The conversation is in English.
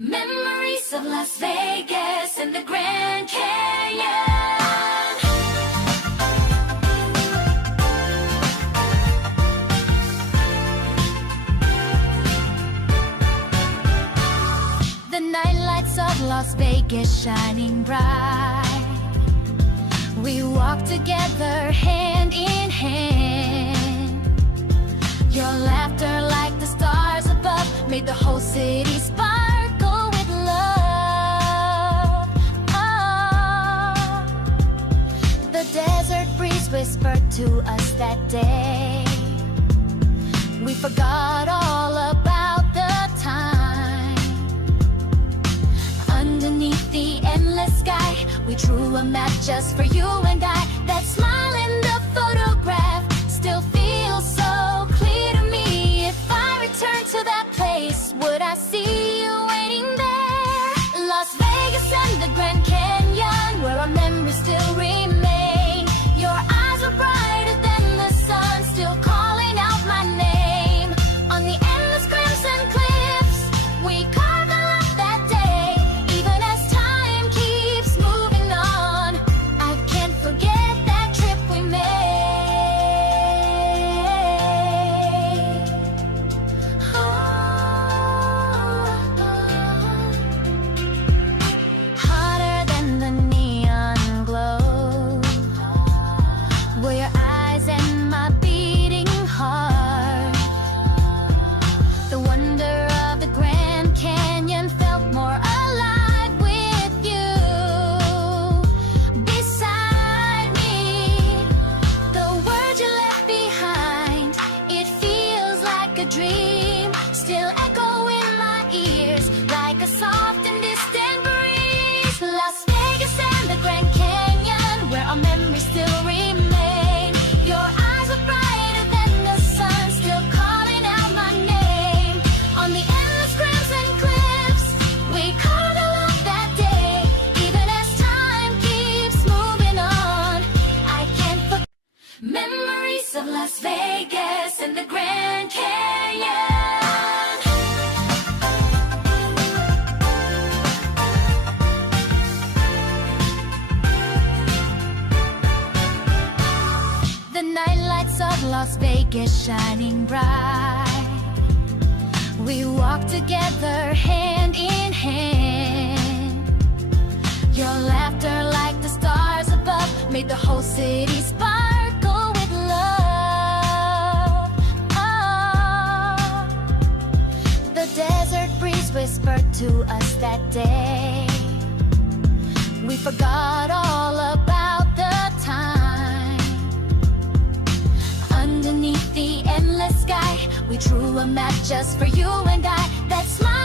Memories of Las Vegas and the Grand Canyon. The nightlights of Las Vegas shining bright. We walked together hand in hand. Your laughter like the stars above made the whole city sparkle with love. Oh, the desert breeze whispered to us that day. We forgot all about the time. Underneath the endless sky, we drew a map just for you and I. That smile in the photograph still feels so clear to me. If I return to that place, would I see you waiting there? Las Vegas and the Grand Canyon, where our memories still remain. Your eyes were brighter than the sun, still calling out my name. On the endless crimson cliffs, we carved a lot that day. Even as time keeps moving on, I can't forget that trip we made. Hotter than the neon glow were your eyes and my beating heart. The wonder of the Grand Canyon felt more alive with you beside me. The words you left behind, it feels like a dream, still echo in my ears like a soft and distant breeze. Las Vegas and the Grand Canyon, where our memories still remain. Your eyes were brighter than the sun, still calling out my name. On the endless crimson cliffs, we carved a lot that day. Even as time keeps moving on, I can't forget memories of Las Vegas and the Grand Canyon. The nightlights of Las Vegas shining bright. We walked together hand in hand. Your laughter like the stars above made the whole city sparkle with love. Oh, the desert breeze whispered to us that day. We forgot all about the time. Underneath the endless sky, we drew a map just for you and I. That smile